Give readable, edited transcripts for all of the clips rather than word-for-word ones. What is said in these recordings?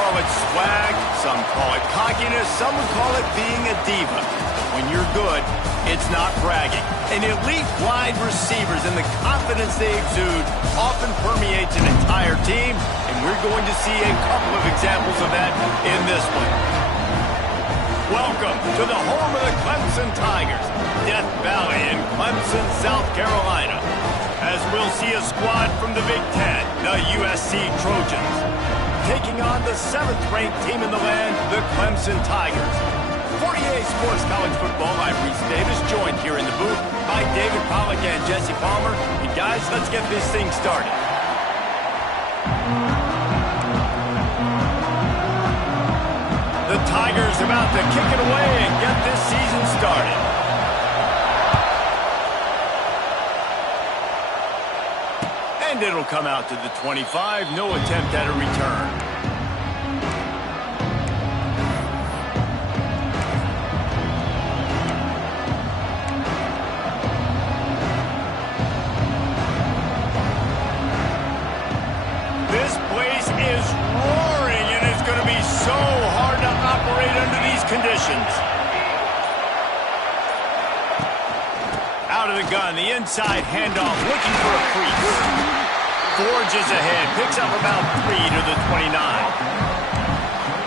call it swag, some call it cockiness, some would call it being a diva. But when you're good, it's not bragging. And elite wide receivers and the confidence they exude often permeates an entire team, and we're going to see a couple of examples of that in this one. Welcome to the home of the Clemson Tigers, Death Valley in Clemson, South Carolina. As we'll see a squad from the Big Ten, the USC Trojans, taking on the 7th-ranked team in the land, the Clemson Tigers. For EA Sports College Football, I'm Reese Davis, joined here in the booth by David Pollack and Jesse Palmer. And guys, let's get this thing started. The Tigers about to kick it away and get this season started. And it'll come out to the 25. No attempt at a return. This place is roaring, and it's going to be so hard to operate under these conditions. Out of the gun, the inside handoff, looking for a crease. Forges ahead, picks up about 3 to the 29.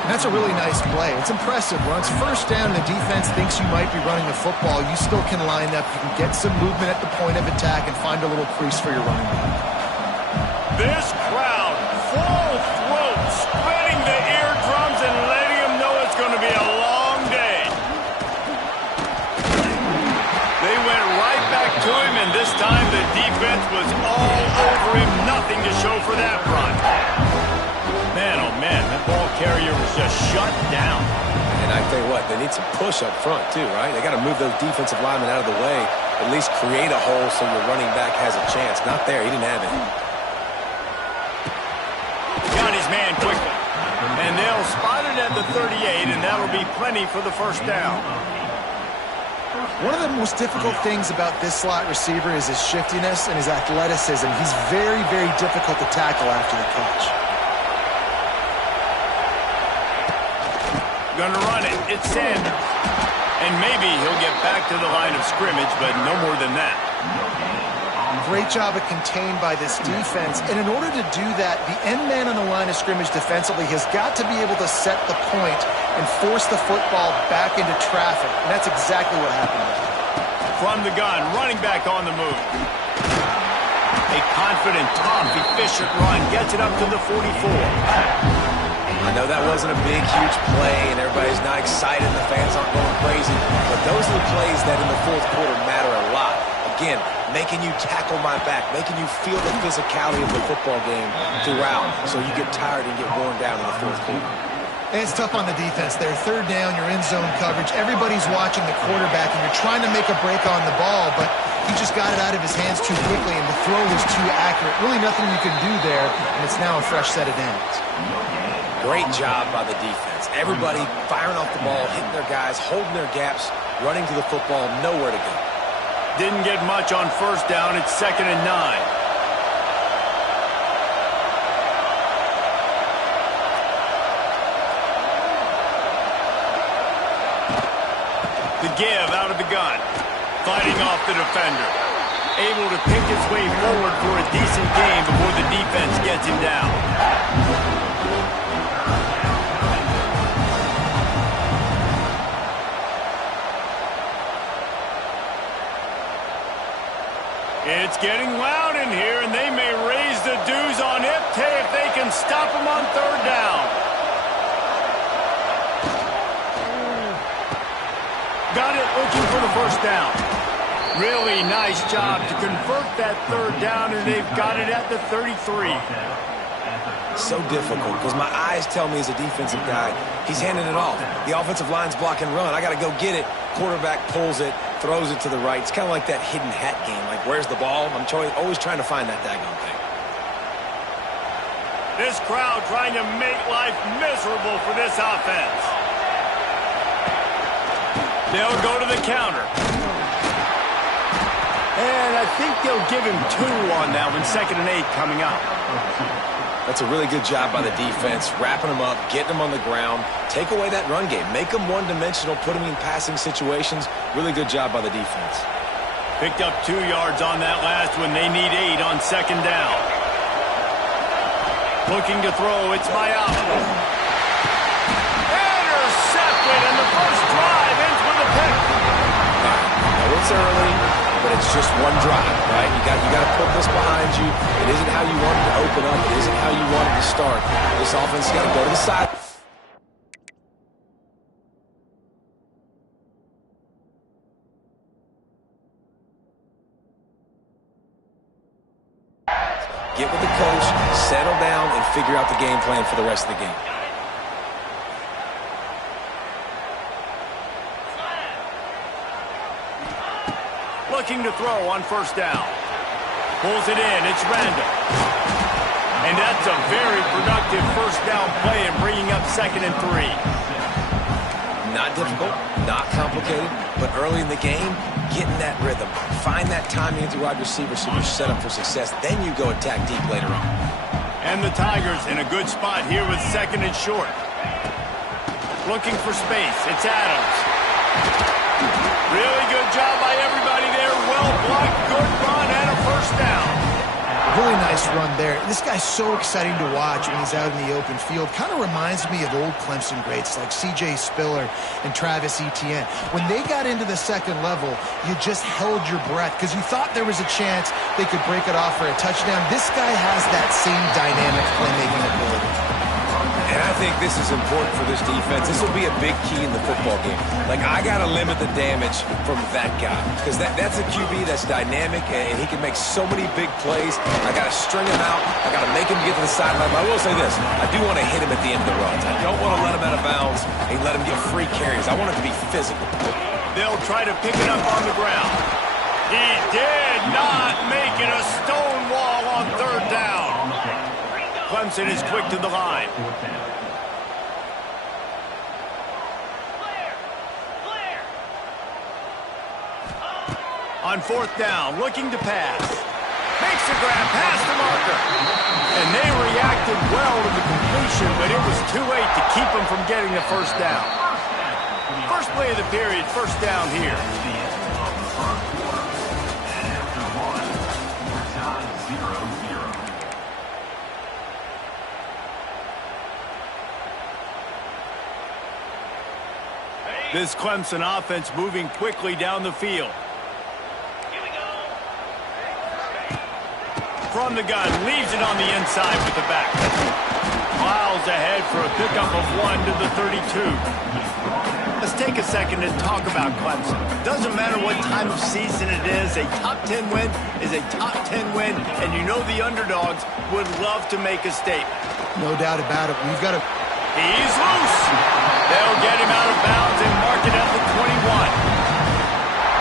That's a really nice play. It's impressive. Once first down, the defense thinks you might be running the football. You still can line up. You can get some movement at the point of attack and find a little crease for your running back. This crowd, full throat, spreading the eardrums and letting them know it's going to be a long day. They went right back to him, and this time the defense was all over him. Nothing to show for that run. Man, oh man, that ball carrier was just shut down. And I tell you what, they need some push up front too, right? They got to move those defensive linemen out of the way, at least create a hole so your running back has a chance. Not there, he didn't have it. Got his man quickly. And they'll spot it at the 38, and that'll be plenty for the first down. One of the most difficult things about this slot receiver is his shiftiness and his athleticism. He's very, very difficult to tackle after the catch. Gonna run it. It's Sanders. And maybe he'll get back to the line of scrimmage, but no more than that. Great job of contained by this defense. And in order to do that, the end man on the line of scrimmage defensively has got to be able to set the point and force the football back into traffic. And that's exactly what happened. From the gun, running back on the move. A confident, tough, efficient run gets it up to the 44. I know that wasn't a big, huge play, and everybody's not excited, and the fans aren't going crazy, but those are the plays that in the fourth quarter matter a lot. Again, making you tackle my back, making you feel the physicality of the football game throughout, so you get tired and get worn down in the fourth quarter. And it's tough on the defense there. Third down, you're in zone coverage. Everybody's watching the quarterback, and you're trying to make a break on the ball, but he just got it out of his hands too quickly, and the throw was too accurate. Really nothing you can do there, and it's now a fresh set of downs. Great job by the defense. Everybody firing off the ball, hitting their guys, holding their gaps, running to the football, nowhere to go. Didn't get much on first down. It's 2nd and 9. The give out of the gun. Fighting off the defender. Able to pick his way forward for a decent gain before the defense gets him down. It's getting loud in here, and they may raise the dues on Ipte if they can stop him on third down. Got it, looking for the first down. Really nice job to convert that third down, and they've got it at the 33. So difficult because my eyes tell me as a defensive guy, he's handing it off. The offensive line's blocking run. I got to go get it. Quarterback pulls it, throws it to the right. It's kind of like that hidden hat game. Like, where's the ball? I'm always trying to find that daggone thing. This crowd trying to make life miserable for this offense. They'll go to the counter. And I think they'll give him 2 on that one. 2nd and 8 coming up. That's a really good job by the defense, wrapping them up, getting them on the ground. Take away that run game. Make them one-dimensional, put them in passing situations. Really good job by the defense. Picked up 2 yards on that last one. They need 8 on second down. Looking to throw. It's Mayala. Intercepted, and the first drive ends with a pick. Now it's early, but it's just one drive, right? You got to put this behind you. It isn't how you wanted to open up. It isn't how you wanted to start. This offense got to go to the side. Get with the coach, settle down, and figure out the game plan for the rest of the game. Looking to throw on first down. Pulls it in. It's Randall. And that's a very productive first down play and bringing up 2nd and 3. Not difficult, not complicated, but early in the game, getting that rhythm. Find that timing at the wide receiver so you're set up for success. Then you go attack deep later on. And the Tigers in a good spot here with 2nd and short. Looking for space. It's Adams. Really good job by everybody there. Well blocked, good run, and a first down. Really nice run there. This guy's so exciting to watch when he's out in the open field. Kind of reminds me of old Clemson greats like C.J. Spiller and Travis Etienne. When they got into the second level, you just held your breath because you thought there was a chance they could break it off for a touchdown. This guy has that same dynamic playmaking ability. And I think this is important for this defense. This will be a big key in the football game. Like, I got to limit the damage from that guy because that's a QB that's dynamic, and he can make so many big plays. I got to string him out. I got to make him get to the sideline. But I will say this. I do want to hit him at the end of the runs. I don't want to let him out of bounds and let him get free carries. I want it to be physical. They'll try to pick it up on the ground. He did not make it a stone wall on third down. Clemson is quick to the line. On fourth down, looking to pass. Makes the grab past the marker. And they reacted well to the completion, but it was too late to keep them from getting the first down. First play of the period, first down here. This Clemson offense moving quickly down the field. From the gun, leaves it on the inside with the back. Miles ahead for a pickup of 1 to the 32. Let's take a second and talk about Clemson. Doesn't matter what time of season it is, a top 10 win is a top 10 win, and you know the underdogs would love to make a statement. No doubt about it. We've got to... He's loose. They'll get him out of bounds and mark it at the 21.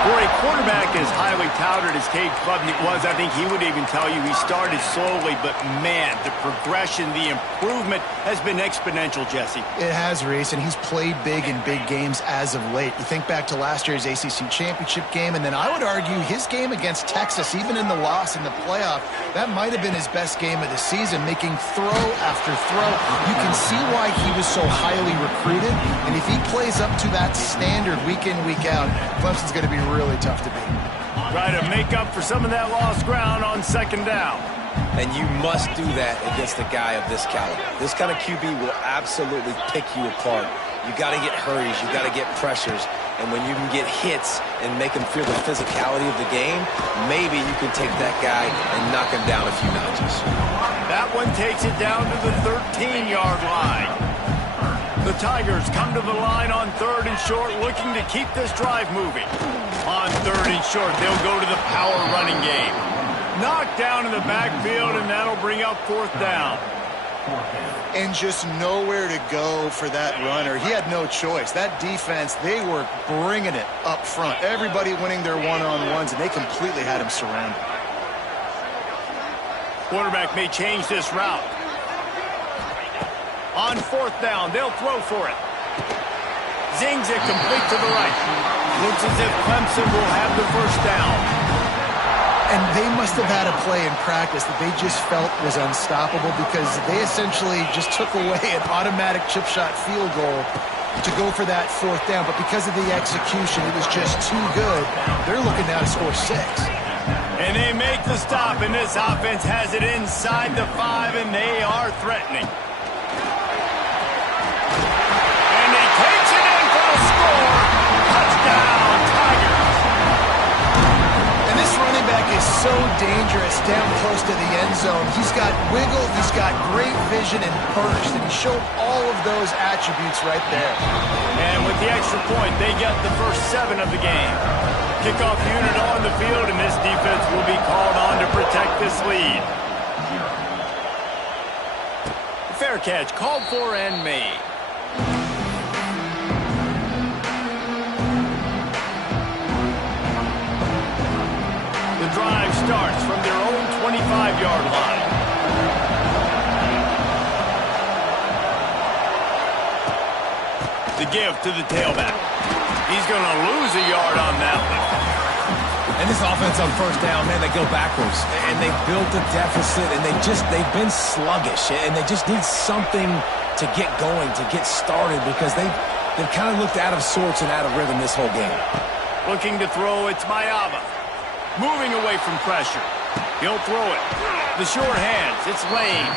For a quarterback as highly touted as Cade Klubnik was, I think he would even tell you he started slowly, but man, the progression, the improvement has been exponential, Jesse. It has, Reese, and he's played big in big games as of late. You think back to last year's ACC championship game, and then I would argue his game against Texas, even in the loss in the playoff, that might have been his best game of the season, making throw after throw. You can see why he was so highly recruited, and if he plays up to that standard week in, week out, Clemson's going to be really tough to beat. Try to make up for some of that lost ground on second down. And you must do that against a guy of this caliber. This kind of QB will absolutely pick you apart. You got to get hurries, you got to get pressures, and when you can get hits and make him feel the physicality of the game, maybe you can take that guy and knock him down a few notches. That one takes it down to the 13-yard line. The Tigers come to the line on third and short, looking to keep this drive moving. On third and short, they'll go to the power running game. Knocked down in the backfield, and that'll bring up fourth down. And just nowhere to go for that runner. He had no choice. That defense, they were bringing it up front. Everybody winning their one-on-ones, and they completely had him surrounded. Quarterback may change this route. On fourth down, they'll throw for it. Zings it complete to the right. Looks as if Clemson will have the first down. And they must have had a play in practice that they just felt was unstoppable because they essentially just took away an automatic chip shot field goal to go for that 4th down. But because of the execution, it was just too good. They're looking now to score 6. And they make the stop, and this offense has it inside the 5, and they are threatening. And he takes it in for the score. Touchdown, Tigers. And this running back is so dangerous down close to the end zone. He's got wiggle, he's got great vision and burst, and he showed all of those attributes right there. And with the extra point, they get the first 7 of the game. Kickoff unit on the field, and this defense will be called on to protect this lead. Fair catch, called for and made. The drive starts from their own 25-yard line. The give to the tailback. He's going to lose a yard on that one. And this offense on 1st down, man, they go backwards. And they built a deficit, and they've been sluggish. And they just need something to get going, to get started, because they've kind of looked out of sorts and out of rhythm this whole game. Looking to throw, it's Mayava. Moving away from pressure. He'll throw it. The short hands, it's Lane.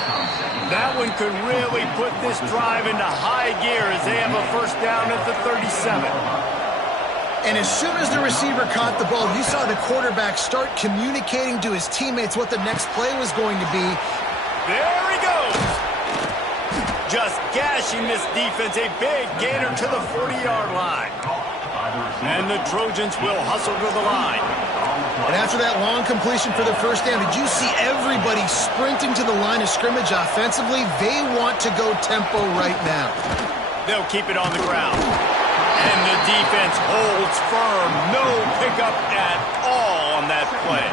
That one could really put this drive into high gear as they have a 1st down at the 37. And as soon as the receiver caught the ball, you saw the quarterback start communicating to his teammates what the next play was going to be. There he goes. Just gashing this defense, a big gainer to the 40-yard line. And the Trojans will hustle to the line. And after that long completion for the 1st down, did you see everybody sprinting to the line of scrimmage offensively? They want to go tempo right now. They'll keep it on the ground. And the defense holds firm. No pickup at all on that play.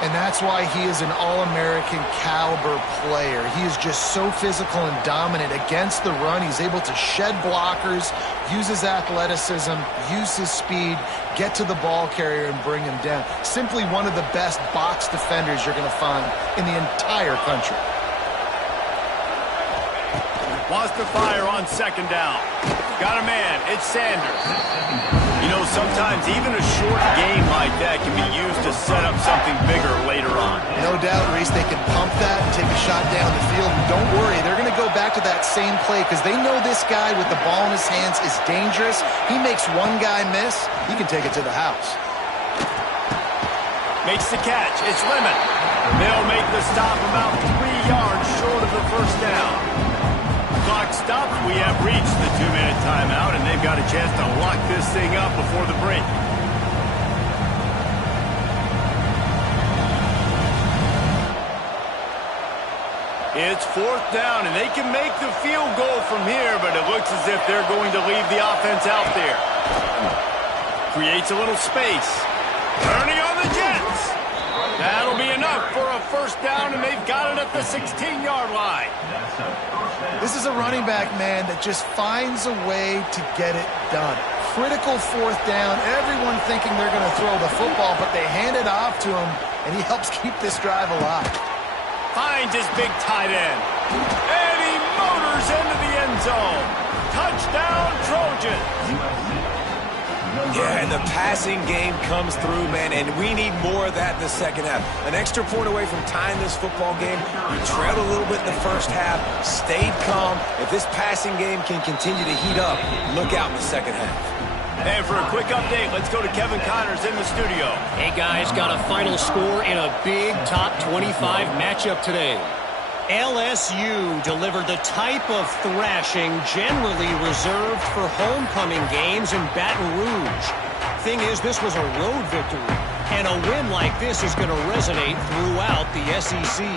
And that's why he is an All-American caliber player. He is just so physical and dominant against the run. He's able to shed blockers, use his athleticism, use his speed, get to the ball carrier and bring him down. Simply one of the best box defenders you're going to find in the entire country. Wants to fire on 2nd down. Got a man. It's Sanders. You know, sometimes even a short game like that can be used to set up something bigger later on. No doubt, Reese, they can pump that and take a shot down the field. And don't worry, they're going to go back to that same play because they know this guy with the ball in his hands is dangerous. He makes one guy miss, he can take it to the house. Makes the catch. It's Lemon. They'll make the stop about 3 yards short of the 1st down. Clock stops. We have reached the 2-minute timeout, and they've got a chance to lock this thing up before the break. It's 4th down, and they can make the field goal from here, but it looks as if they're going to leave the offense out there. Creates a little space. Turning on the Jets. That'll be enough for a 1st down, and they've got it at the 16-yard line. This is a running back, man, that just finds a way to get it done. Critical 4th down, everyone thinking they're going to throw the football, but they hand it off to him, and he helps keep this drive alive. Finds his big tight end. And he motors into the end zone. Touchdown, Trojans. Yeah, and the passing game comes through, man, and we need more of that in the 2nd half. An extra point away from tying this football game. We trailed a little bit in the 1st half, stayed calm. If this passing game can continue to heat up, look out in the 2nd half. And for a quick update, let's go to Kevin Connors in the studio. Hey, guys, got a final score in a big top 25 matchup today. LSU delivered the type of thrashing generally reserved for homecoming games in Baton Rouge. Thing is, this was a road victory, and a win like this is going to resonate throughout the SEC.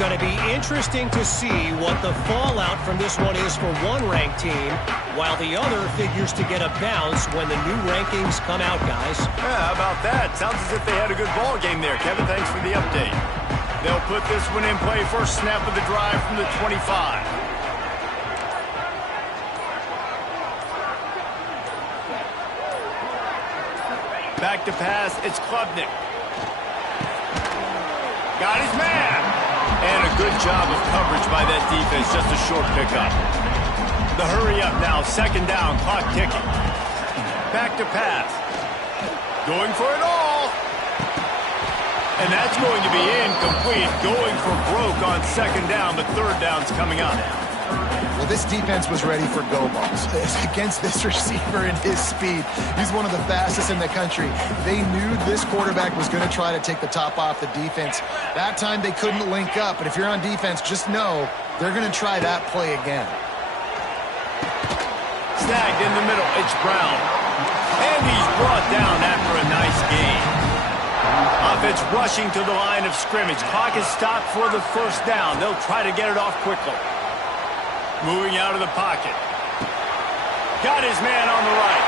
Going to be interesting to see what the fallout from this one is for one ranked team, while the other figures to get a bounce when the new rankings come out, guys. Yeah, how about that? Sounds as if they had a good ball game there. Kevin, thanks for the update. They'll put this one in play. First snap of the drive from the 25. Back to pass. It's Klubnik. Got his man. And a good job of coverage by that defense. Just a short pickup. The hurry up now. Second down. Clock ticking. Back to pass. Going for it all. And that's going to be incomplete. Going for broke on second down, but third down's coming up. Well, this defense was ready for go balls. Against this receiver and his speed, he's one of the fastest in the country. They knew this quarterback was going to try to take the top off the defense. That time they couldn't link up, but if you're on defense, just know they're going to try that play again. Snagged in the middle. It's Brown. And he's brought down after a nice gain. Offense rushing to the line of scrimmage. Clock is stopped for the first down. They'll try to get it off quickly. Moving out of the pocket. Got his man on the right.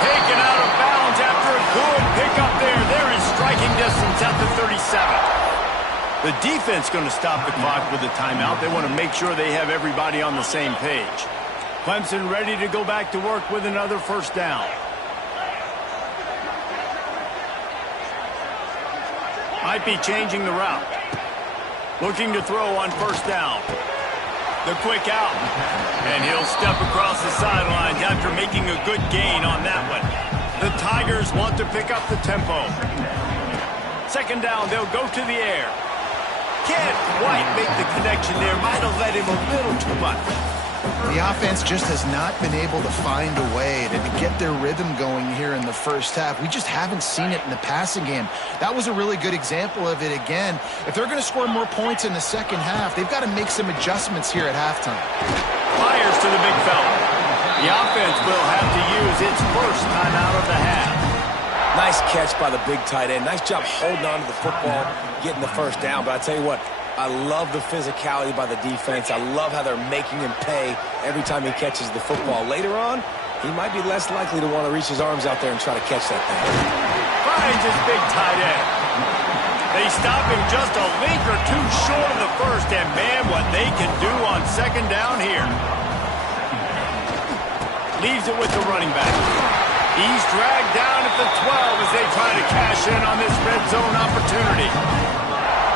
Taken out of bounds after a good pickup there. They're in striking distance at the 37. The defense going to stop the clock with a timeout. They want to make sure they have everybody on the same page. Clemson ready to go back to work with another first down. Might be changing the route. Looking to throw on first down. The quick out. And he'll step across the sidelines after making a good gain on that one. The Tigers want to pick up the tempo. Second down, they'll go to the air. Can't quite make the connection there. Might have led him a little too much. The offense just has not been able to find a way to get their rhythm going here in the first half. We just haven't seen it in the passing game. That was a really good example of it again. If they're going to score more points in the second half, they've got to make some adjustments here at halftime. Fires to the big fella. The offense will have to use its first time out of the half. Nice catch by the big tight end. Nice job holding on to the football, getting the first down. But I tell you what, I love the physicality by the defense. I love how they're making him pay every time he catches the football. Later on, he might be less likely to want to reach his arms out there and try to catch that thing. Finds his big tight end. They stop him just a link or two short of the first, and man, what they can do on second down here. Leaves it with the running back. He's dragged down at the 12 as they try to cash in on this red zone opportunity.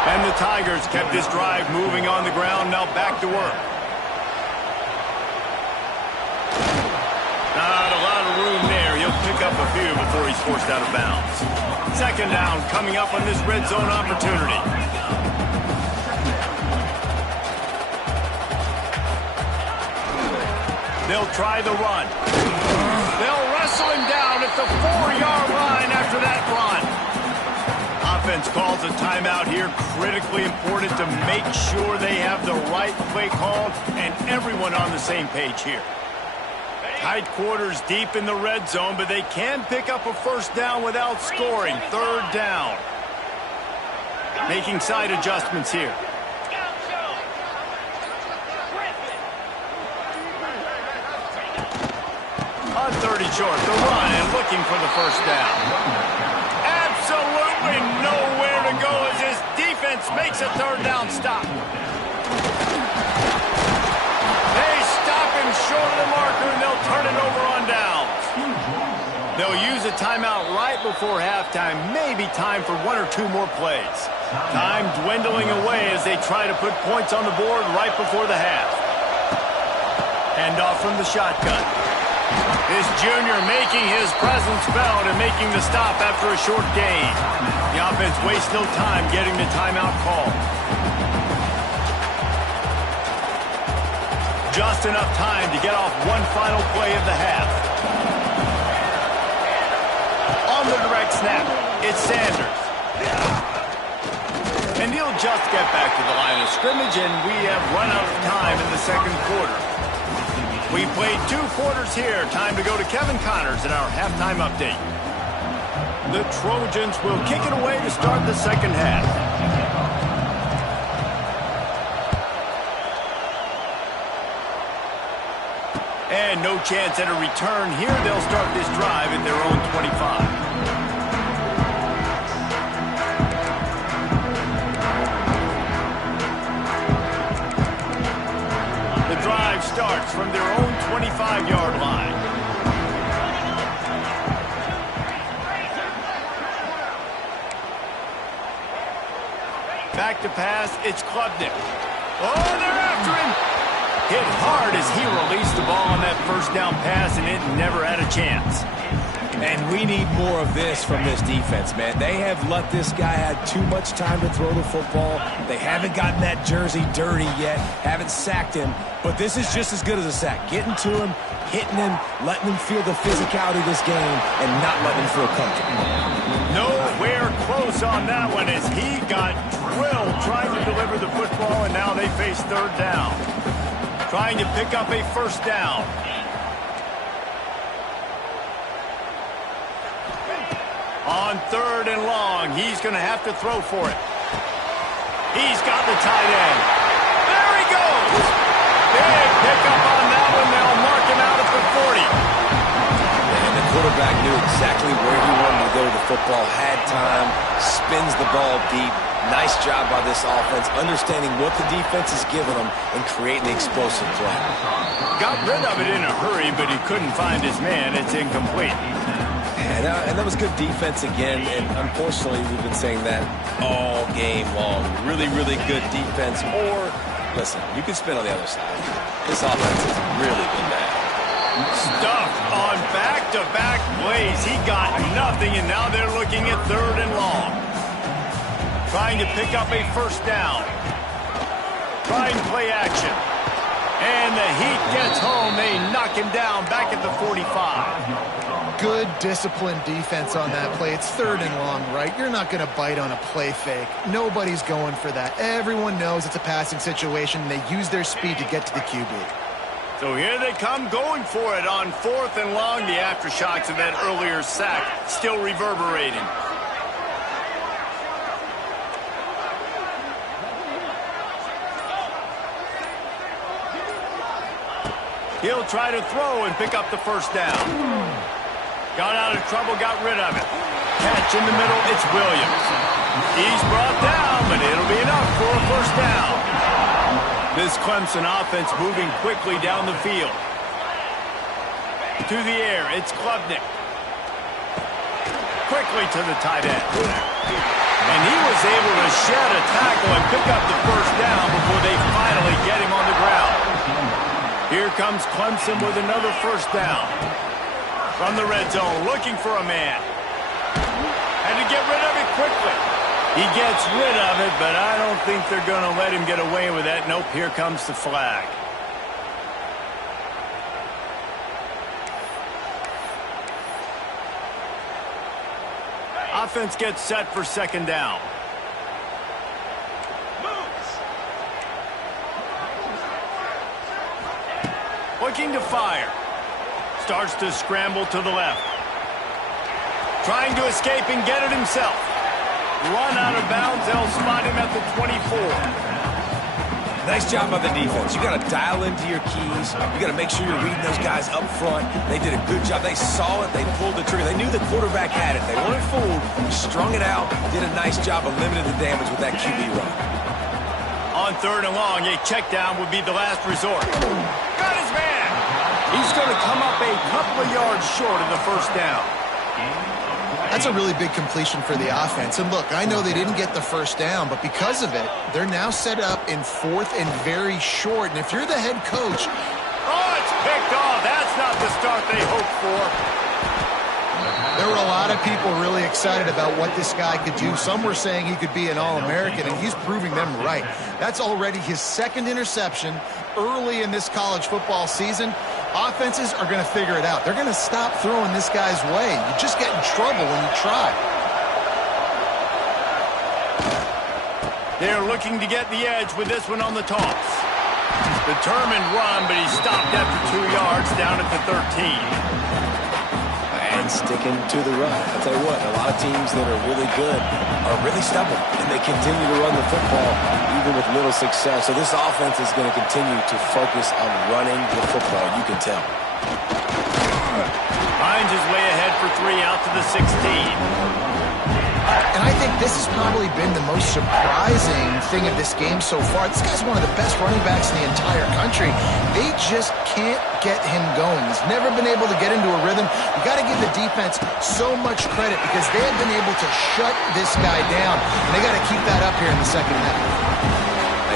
And the Tigers kept this drive moving on the ground, now back to work. Not a lot of room there. He'll pick up a few before he's forced out of bounds. Second down coming up on this red zone opportunity. They'll try the run. They'll wrestle him down at the 4-yard line after that run. Offense calls a timeout here. Critically important to make sure they have the right play called and everyone on the same page here. Tight quarters deep in the red zone, but they can pick up a first down without scoring. Third down. Making side adjustments here. On 30 short, the run and looking for the first down. Absolutely nowhere to go as his defense makes a third down stop. They stop him short of the marker and they'll turn it over on downs. They'll use a timeout right before halftime. Maybe time for one or two more plays. Time dwindling away as they try to put points on the board right before the half. Hand off from the shotgun. This junior making his presence felt and making the stop after a short gain. The offense wastes no time getting the timeout call. Just enough time to get off one final play of the half. On the direct snap, it's Sanders. And he'll just get back to the line of scrimmage, and we have run out of time in the second quarter. We played 2 quarters here. Time to go to Kevin Connors in our halftime update. The Trojans will kick it away to start the second half. And no chance at a return here. They'll start this drive at their own 25. Drive starts from their own 25-yard line. Back back to pass. It's Klubnik. Oh, they're after him. Hit hard as he released the ball on that first down pass, and it never had a chance. And we need more of this from this defense, man. They have let this guy have too much time to throw the football. They haven't gotten that jersey dirty yet, haven't sacked him. But this is just as good as a sack. Getting to him, hitting him, letting him feel the physicality of this game, and not letting him feel comfortable. Nowhere close on that one as he got drilled trying to deliver the football, and now they face third down. Trying to pick up a first down. On third and long, he's going to have to throw for it. He's got the tight end. There he goes. Big pickup on that one. They'll mark him out at the 40. And the quarterback knew exactly where he wanted to go to the football, had time, spins the ball deep. Nice job by this offense, understanding what the defense is giving them and creating the explosive play. Got rid of it in a hurry, but he couldn't find his man. It's incomplete. And that was good defense again, and unfortunately we've been saying that all game long. Really, really good defense. Or, listen, you can spin on the other side. This offense has really been bad. Stuffed on back-to-back plays. He got nothing, and now they're looking at third and long. Trying to pick up a first down. Trying play action. And the Heat gets home. They knock him down back at the 45. Good disciplined defense on that play. It's third and long, right? You're not going to bite on a play fake. Nobody's going for that. Everyone knows it's a passing situation. They use their speed to get to the QB. So here they come going for it on fourth and long. The aftershocks of that earlier sack still reverberating. He'll try to throw and pick up the first down. Got out of trouble, got rid of it. Catch in the middle, it's Williams. He's brought down, but it'll be enough for a first down. This Clemson offense moving quickly down the field. To the air, it's Klubnik. Quickly to the tight end. And he was able to shed a tackle and pick up the first down before they finally get him on the ground. Here comes Clemson with another first down. From the red zone, looking for a man. And to get rid of it quickly. He gets rid of it, but I don't think they're going to let him get away with that. Nope, here comes the flag. Offense gets set for second down. Looking to fire. Starts to scramble to the left. Trying to escape and get it himself. Run out of bounds. They'll spot him at the 24. Nice job by the defense. You got to dial into your keys. You got to make sure you're reading those guys up front. They did a good job. They saw it. They pulled the trigger. They knew the quarterback had it. They weren't fooled. Strung it out. Did a nice job of limiting the damage with that QB run. On third and long, a check down would be the last resort. Got his man. He's going to come up a couple of yards short of the first down. That's a really big completion for the offense. And look, I know they didn't get the first down, but because of it, they're now set up in fourth and very short. And if you're the head coach... Oh, it's picked off. That's not the start they hoped for. There were a lot of people really excited about what this guy could do. Some were saying he could be an All-American, and he's proving them right. That's already his second interception early in this college football season. Offenses are going to figure it out. They're going to stop throwing this guy's way. You just get in trouble when you try. They're looking to get the edge with this one on the toss. Determined run, but he stopped after 2 yards down at the 13. And sticking to the run. I'll tell you what, a lot of teams that are really good are really stubborn, and they continue to run the football even with little success. So this offense is going to continue to focus on running the football. You can tell. Finds his way ahead for 3 out to the 16. A And I think this has probably been the most surprising thing of this game so far. This guy's one of the best running backs in the entire country. They just can't get him going. He's never been able to get into a rhythm. You got to give the defense so much credit because they have been able to shut this guy down. And they got to keep that up here in the second half.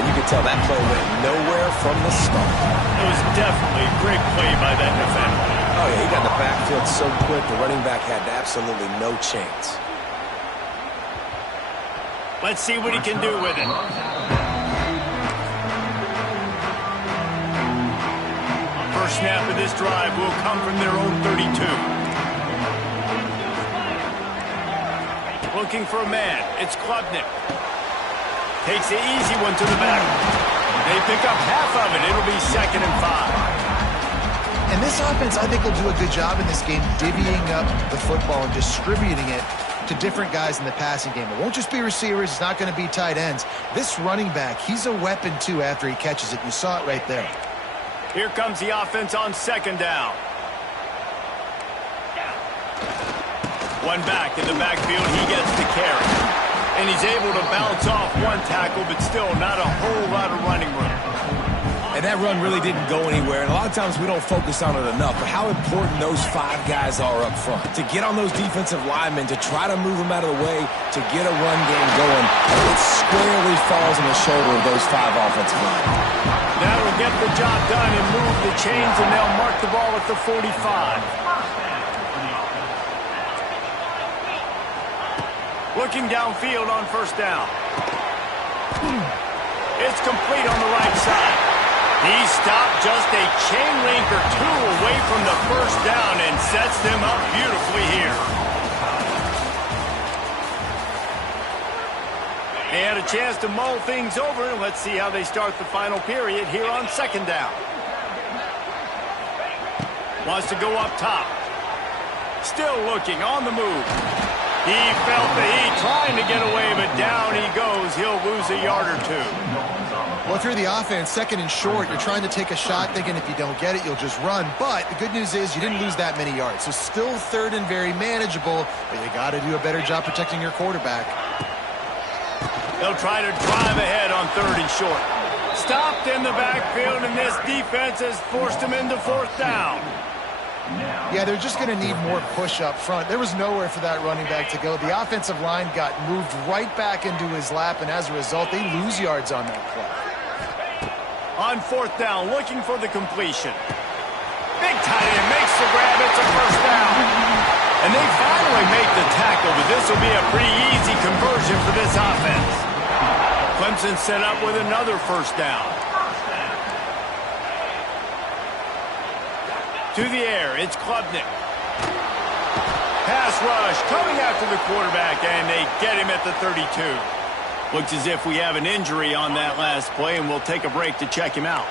And you can tell that play went nowhere from the start. It was definitely a great play by that defender. Oh, yeah, he got in the backfield so quick, the running back had absolutely no chance. Let's see what he can do with it. First snap of this drive will come from their own 32. Looking for a man. It's Klubnik. Takes the easy one to the back. They pick up half of it. It'll be 2nd and 5. And this offense, I think, will do a good job in this game divvying up the football and distributing it to different guys in the passing game. It won't just be receivers. It's not going to be tight ends. This running back, he's a weapon, too, after he catches it. You saw it right there. Here comes the offense on 2nd down. One back in the backfield. He gets the carry. And he's able to bounce off one tackle, but still not a whole lot of running room. And that run really didn't go anywhere, and a lot of times we don't focus on it enough, but how important those 5 guys are up front. To get on those defensive linemen, to try to move them out of the way, to get a run game going, it squarely falls on the shoulder of those 5 offensive linemen. That'll get the job done and move the chains, and they'll mark the ball at the 45. Looking downfield on 1st down. It's complete on the right side. He stopped just a chain link or 2 away from the 1st down and sets them up beautifully here. They had a chance to mull things over, and let's see how they start the final period here on 2nd down. Wants to go up top. Still looking on the move. He felt the heat trying to get away, but down he goes. He'll lose a yard or 2. Well, if you're the offense, 2nd and short, you're trying to take a shot thinking if you don't get it, you'll just run. But the good news is you didn't lose that many yards. So still 3rd and very manageable, but you got to do a better job protecting your quarterback. They'll try to drive ahead on 3rd and short. Stopped in the backfield, and this defense has forced him into 4th down. Yeah, they're just going to need more push up front. There was nowhere for that running back to go. The offensive line got moved right back into his lap, and as a result, they lose yards on that play. On 4th down, looking for the completion. Big tight end makes the grab. It's a 1st down. And they finally make the tackle, but this will be a pretty easy conversion for this offense. Clemson set up with another 1st down. To the air, it's Klubnik. Pass rush coming after the quarterback, and they get him at the 32. Looks as if we have an injury on that last play, and we'll take a break to check him out.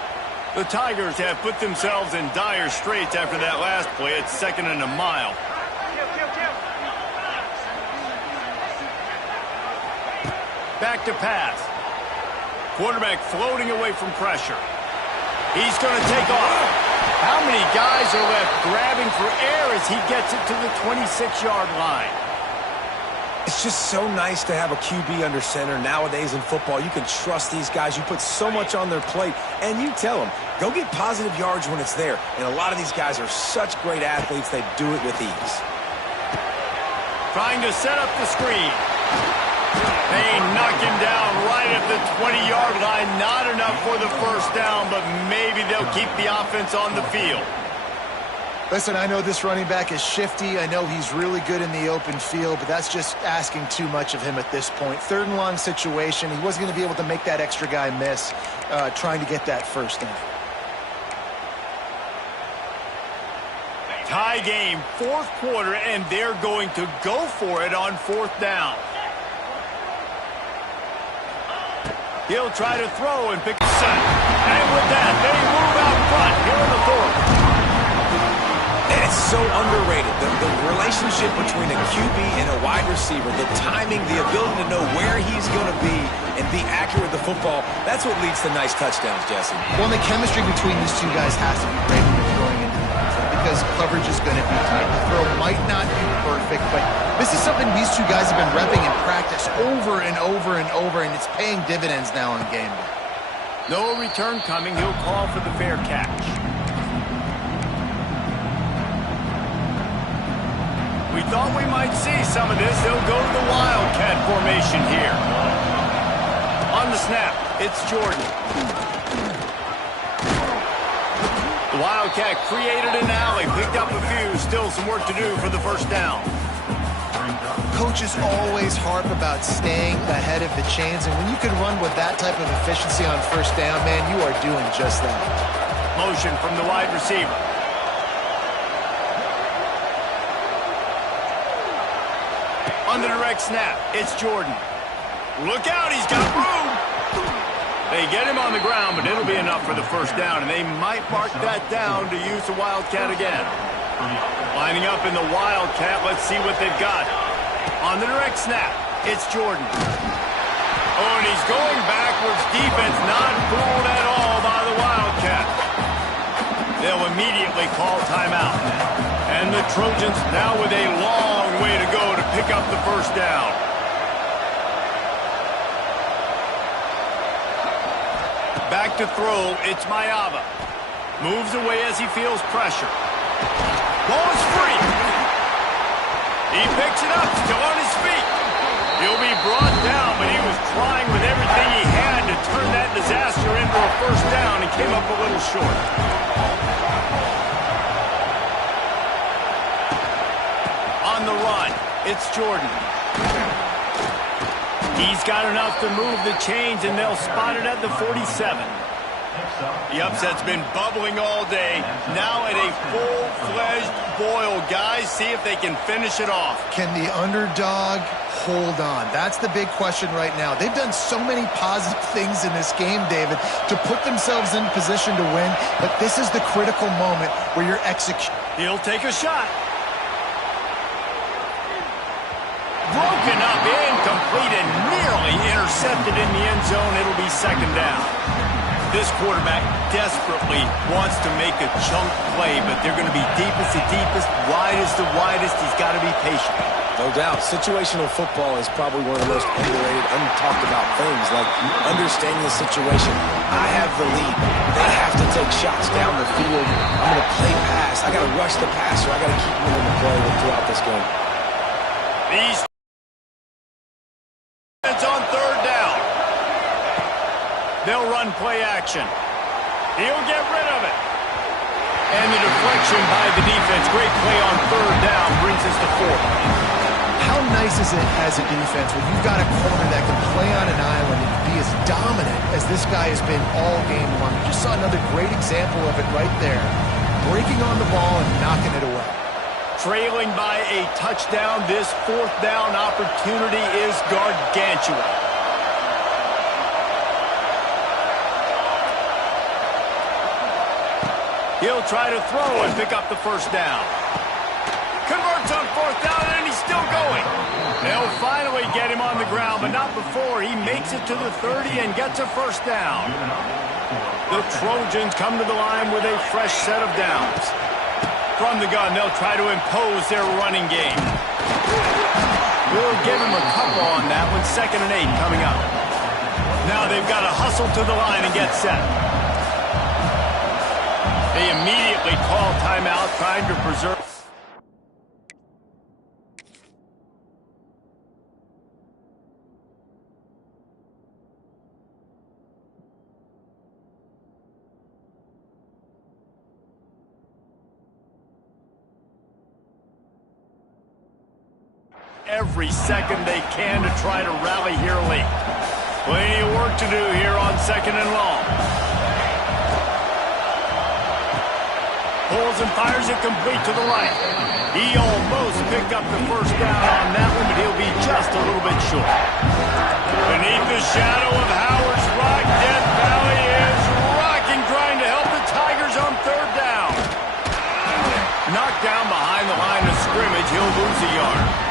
The Tigers have put themselves in dire straits after that last play. It's 2nd and a mile. Back to pass. Quarterback floating away from pressure. He's going to take off. How many guys are left grabbing for air as he gets it to the 26-yard line? It's just so nice to have a QB under center nowadays in football. You can trust these guys. You put so much on their plate, and you tell them, go get positive yards when it's there. And a lot of these guys are such great athletes, they do it with ease. Trying to set up the screen. They knock him down right at the 20-yard line. Not enough for the 1st down, but maybe they'll keep the offense on the field. Listen, I know this running back is shifty. I know he's really good in the open field, but that's just asking too much of him at this point. 3rd and long situation. He wasn't going to be able to make that extra guy miss trying to get that 1st down. Tie game, 4th quarter, and they're going to go for it on 4th down. He'll try to throw and pick a set. And with that, they move out front here in the 4th. And it's so underrated. The relationship between a QB and a wide receiver, the timing, the ability to know where he's going to be and be accurate with the football, that's what leads to nice touchdowns, Jesse. Well, the chemistry between these 2 guys has to be great when you're throwing into the end zone. because coverage is going to be tight. The throw might not be perfect, but this is something these two guys have been repping in practice over and over and over, and it's paying dividends now on game day. No return coming. He'll call for the fair catch. We thought we might see some of this. They'll go to the Wildcat formation here. On the snap, it's Jordan. The Wildcat created an alley, picked up a few, still some work to do for the first down. Coaches always harp about staying ahead of the chains, and when you can run with that type of efficiency on first down, man, you are doing just that. Motion from the wide receiver. On the direct snap, it's Jordan. Look out, he's got room. They get him on the ground, but it'll be enough for the first down, and they might mark that down to use the Wildcat again. Lining up in the Wildcat, let's see what they've got. On the direct snap, it's Jordan. Oh, and he's going backwards. Defense not fooled at all by the Wildcat. They'll immediately call timeout. And the Trojans now with a long way to go to pick up the first down. Back to throw, it's Mayava. Moves away as he feels pressure. Ball is free. He picks it up, still on his feet. He'll be brought down, but he was trying with everything he had to turn that disaster into a first down and came up a little short. On the run, it's Jordan. He's got enough to move the chains, and they'll spot it at the 47. The upset's been bubbling all day. Now at a full-fledged boil. Guys, see if they can finish it off. Can the underdog hold on? That's the big question right now. They've done so many positive things in this game, David, to put themselves in position to win, but this is the critical moment where you're executing. He'll take a shot. Broken up, incomplete, and nearly intercepted in the end zone. It'll be second down. This quarterback desperately wants to make a chunk play, but they're going to be deepest to deepest, widest to widest. He's got to be patient. No doubt. Situational football is probably one of the most underrated, untalked about things, like understanding the situation. I have the lead. They have to take shots down the field. I'm going to play pass. I got to rush the passer. I got to keep moving the play throughout this game. These it's on third down. They'll run play action. He'll get rid of it. And the deflection by the defense. Great play on third down brings us to fourth. How nice is it as a defense when you've got a corner that can play on an island and be as dominant as this guy has been all game long? You just saw another great example of it right there. Breaking on the ball and knocking it away. Trailing by a touchdown, this fourth down opportunity is gargantuan. He'll try to throw and pick up the first down. Converts on fourth down, and he's still going. They'll finally get him on the ground, but not before he makes it to the 30 and gets a first down. The Trojans come to the line with a fresh set of downs. From the gun, they'll try to impose their running game. We'll give him a couple on that one. 2nd and 8 coming up. Now they've got to hustle to the line and get set. They immediately call timeout, trying to preserve. Every second they can to try to rally here late. Plenty of work to do here on 2nd and long. Pulls and fires it complete to the right. He almost picked up the first down on that one, but he'll be just a little bit short. Beneath the shadow of Howard's Rock, Death Valley is rocking, trying to help the Tigers on third down. Knocked down behind the line of scrimmage, he'll lose a yard.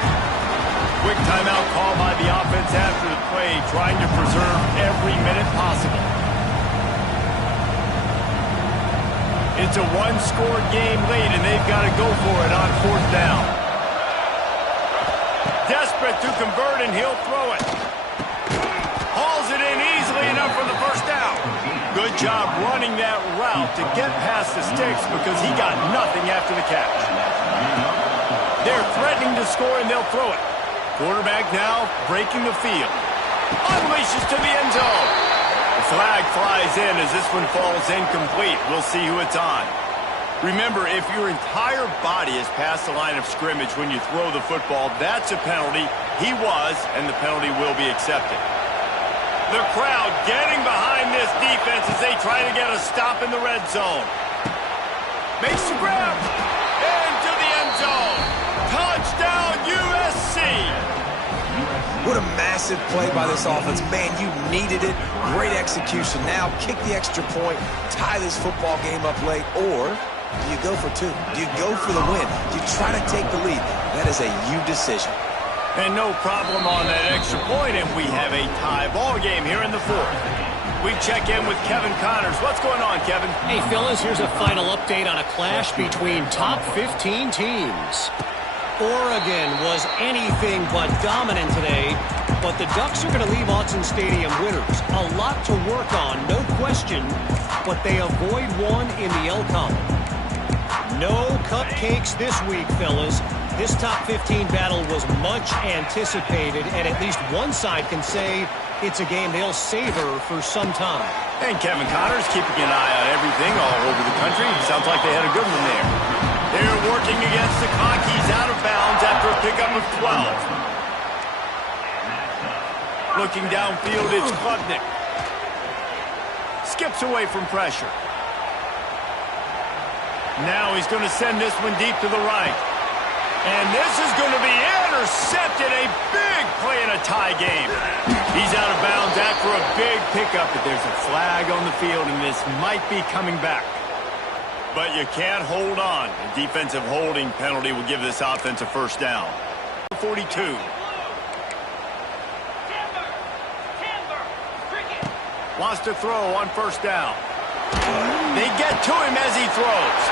Quick timeout call by the offense after the play, trying to preserve every minute possible. It's a one-score game late, and they've got to go for it on 4th down. Desperate to convert, and he'll throw it. Hauls it in easily enough for the 1st down. Good job running that route to get past the sticks because he got nothing after the catch. They're threatening to score, and they'll throw it. Quarterback now breaking the field. Unleashes to the end zone. The flag flies in as this one falls incomplete. We'll see who it's on. Remember, if your entire body is past the line of scrimmage when you throw the football, that's a penalty. He was, and the penalty will be accepted. The crowd getting behind this defense as they try to get a stop in the red zone. Makes the grab. Into the end zone. Touchdown, USC. What a massive play by this offense. Man, you needed it. Great execution. Now kick the extra point, tie this football game up late, or do you go for 2? Do you go for the win? Do you try to take the lead? That is a you decision. And no problem on that extra point, and we have a tie ball game here in the 4th. We check in with Kevin Connors. What's going on, Kevin? Hey, fellas, here's a final update on a clash between top 15 teams. Oregon was anything but dominant today, but the Ducks are going to leave Autzen Stadium winners. A lot to work on, no question, but they avoid one in the L column. No cupcakes this week, fellas. This top 15 battle was much anticipated, and at least one side can say it's a game they'll savor for some time. And Kevin Connors keeping an eye on everything all over the country. Sounds like they had a good one there. They're working against the clock. He's out of bounds after a pickup of 12. Looking downfield, it's Klubnik. Skips away from pressure. Now he's going to send this one deep to the right. And this is going to be intercepted. A big play in a tie game. He's out of bounds after a big pickup, but there's a flag on the field, and this might be coming back. But you can't hold on. A defensive holding penalty will give this offense a 1st down. 42. Wants to throw on 1st down. They get to him as he throws.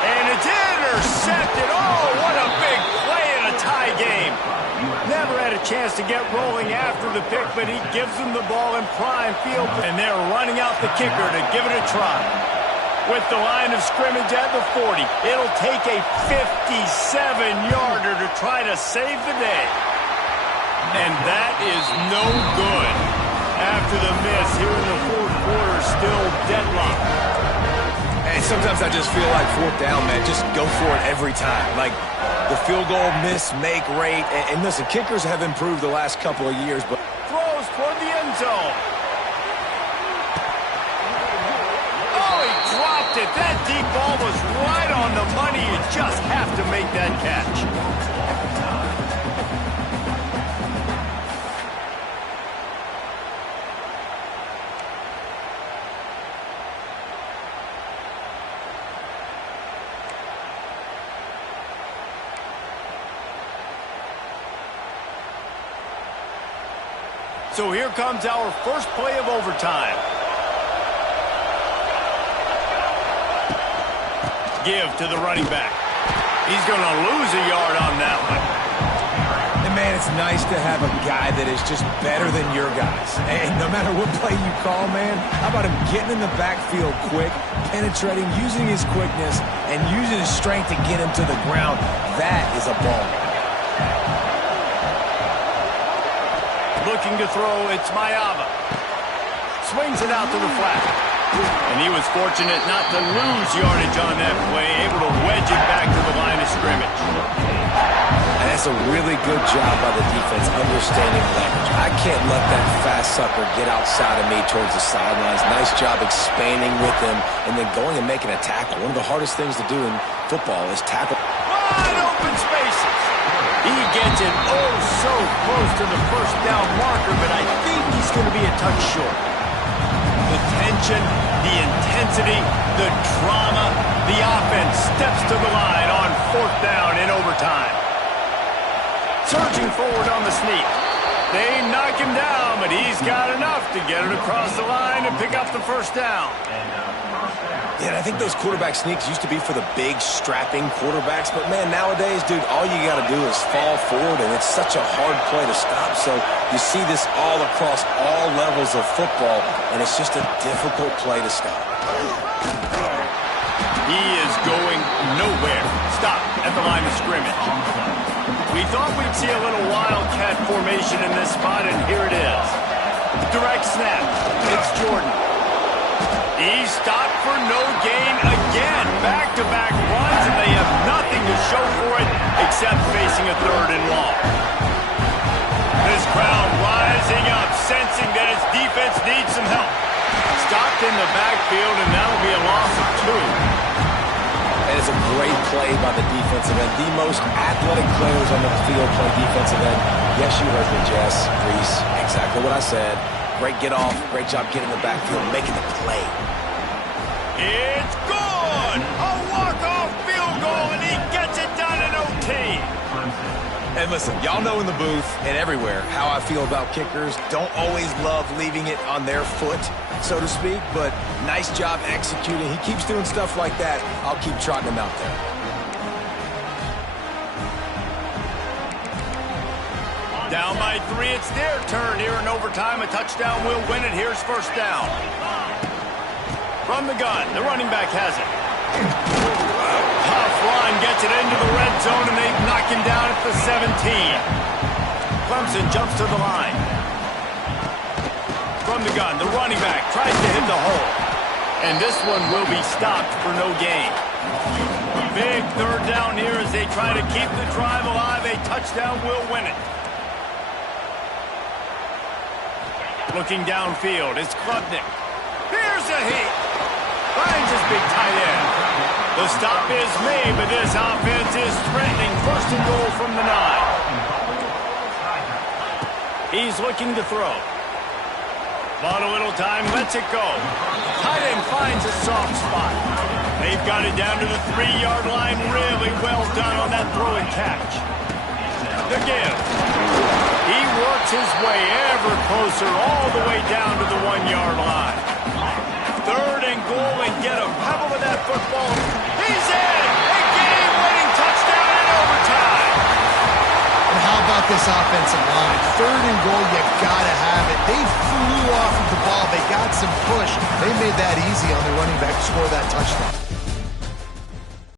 And it's intercepted. Oh, what a big play in a tie game. Never had a chance to get rolling after the pick, but he gives them the ball in prime field. And they're running out the kicker to give it a try. With the line of scrimmage at the 40, it'll take a 57-yarder to try to save the day. And that is no good. After the miss here in the 4th quarter, still deadlocked. And sometimes I just feel like 4th down, man. Just go for it every time. Like the field goal miss, make rate. And listen, kickers have improved the last couple of years, but throws toward the end zone. That deep ball was right on the money. You just have to make that catch. So here comes our first play of overtime. Give to the running back. He's going to lose a yard on that one. And man, it's nice to have a guy that is just better than your guys. And no matter what play you call, man, how about him getting in the backfield quick, penetrating, using his quickness, and using his strength to get him to the ground. That is a ball. Looking to throw, it's Mayava. Swings it out to the flat. And he was fortunate not to lose yardage on that play, able to wedge it back to the line of scrimmage. And that's a really good job by the defense, understanding leverage. I can't let that fast sucker get outside of me towards the sidelines. Nice job expanding with him and then going and making a tackle. One of the hardest things to do in football is tackle. Wide open spaces. He gets it oh so close to the 1st down marker, but I think he's going to be a touch short. The tension, the intensity, the drama, the offense steps to the line on 4th down in overtime. Surging forward on the sneak. They knock him down, but he's got enough to get it across the line and pick up the 1st down. Yeah, Yeah, and I think those quarterback sneaks used to be for the big, strapping quarterbacks. But, man, nowadays, dude, all you got to do is fall forward, and it's such a hard play to stop. So you see this all across all levels of football, and it's just a difficult play to stop. He is going nowhere. Stop at the line of scrimmage. We thought we'd see a little wildcat formation in this spot, and here it is. Direct snap. It's Jordan. He's stopped for no gain again. Back-to-back runs, and they have nothing to show for it except facing a 3rd and long. This crowd rising up, sensing that its defense needs some help. Stopped in the backfield, and that'll be a loss of 2. And it's a great play by the defensive end. The most athletic players on the field play defensive end. Yes, you heard me, Jess, Reese. Exactly what I said. Great get off. Great job getting the backfield, making the play. It's good! A walk-off field goal, and he gets it done in OT. And listen, y'all know in the booth and everywhere how I feel about kickers. Don't always love leaving it on their foot, so to speak, but nice job executing. He keeps doing stuff like that. I'll keep trotting him out there. Down by 3, it's their turn here in overtime. A touchdown will win it. Here's 1st down. From the gun, the running back has it. Tough run, gets it into the red zone, and they knock him down at the 17. Clemson jumps to the line. From the gun, the running back tries to hit the hole. And this one will be stopped for no gain. Big 3rd down here as they try to keep the drive alive. A touchdown will win it. Looking downfield, it's Klubnik. Here's a heat. Finds his big tight end. The stop is made, but this offense is threatening. 1st and goal from the 9. He's looking to throw. Bought a little time, lets it go. Tight end finds a soft spot. They've got it down to the 3-yard line. Really well done on that throw and catch. The give. He works his way ever closer all the way down to the 1-yard line. 3rd and goal, and get a pebble with that football. He's in! A game-winning touchdown in overtime! And how about this offensive line? 3rd and goal, you gotta have it. They flew off of the ball. They got some push. They made that easy on the running back to score that touchdown.